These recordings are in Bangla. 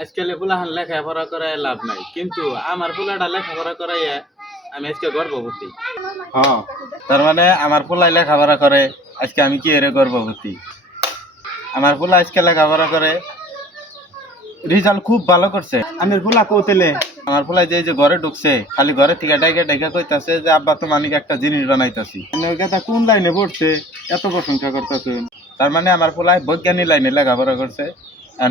আজকাল ফুলাহান লেখাপড়া করায় লাভ নাই, কিন্তু আমার ফুলাটা লেখাপড়া করাইয়া আমি আজকে গর্ভবতী। হ্যাঁ, তার মানে আমার পোলাই লেখাপড়া করে, আজকে আমি কি এর গর্ভবতী। আমার পোলা আজকে লেখাপড়া করে, রেজাল্ট খুব ভালো করছে। আমি পোলা কৌতেলে আমার পোলা যে যে ঘরে ঢুকছে, খালি ঘরে থেকে ডাইকা ডাইকা কইতাছে যে আব্বা তো মানিক একটা জিনিস বানাইতাছি। কথা কোন লাইনে পড়ছে এত প্রশংসা করতেছেন? তার মানে আমার পোলাই বৈজ্ঞানিক লাইনে লেখাপড়া করছে।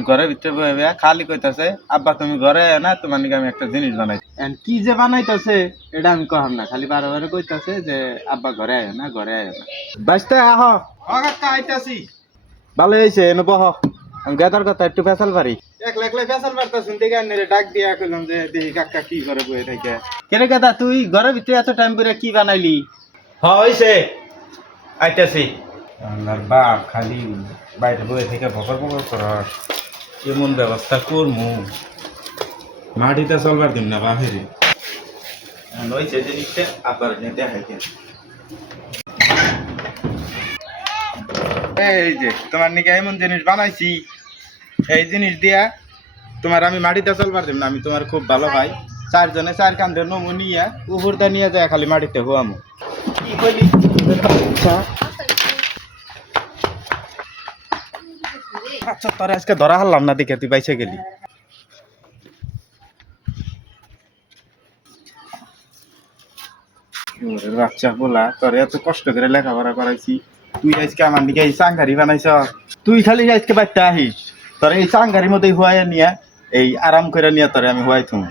ঘরের ভিতরে বয়ে খালি কইতাছে আব্বা তুমি ঘরে আয় না, তোমার নাকি আমি একটা জিনিস বানাই। কি যে বানাইতাছে এটা আমি কহাম না, খালি বারে বারে কইতাছে যে আব্বা ঘরে আয় না, ঘরে আয় না। বাসতে আহ আইতাছি। ভালো হয়েছে এনে বহ, আমি গেদার কথা একটু ফেসাল পারি। একলা একলা ফেসাল পারতাছুন দেখে আন্নারে ডাক দিয়া কইলাম যে দেখি কাকা কি করে বয়ে থাকে। কেরে কথা তুই ঘরের ভিতরে এত টাইম করে কি বানাইলি? হইছে আইতাছি। আল্লাহর বাপ খালি বাইরে বয়ে থেকে বকর বকর করস, এমন ব্যবস্থা করমু মাটিতে চলবার দিম না বাহিরে। হইছে জিনিসটা আবার দেখাই। এই যে তোমার নাকি এমন জিনিস বানাইছি, এই জিনিস দিয়া তোমার আমি মাটিতে চলবার দিম না। আমি তোমার খুব ভালো ভাই, চারজনে চার কান্ধে নমু নিয়ে উপরটা নিয়ে যায় খালি মাটিতে হুয়ামু। কি কইলি? আচ্ছা তোর আজকে ধরা হারলাম না দেখে তুই বাইসে গেলি। বাচ্চা বলা তোর এত কষ্ট করে লেখাপড়া করাইছি, তুই আজকে আমার দিকে এই চাঙ্গারি বানাইছ। তুই খালি আজকে বাচ্চা আহিস, তোর এই চাঙ্গারির মধ্যে হুয়াই নিয়ে এই আরাম করে নিয়ে তোরে আমি হুয়াই তুমি।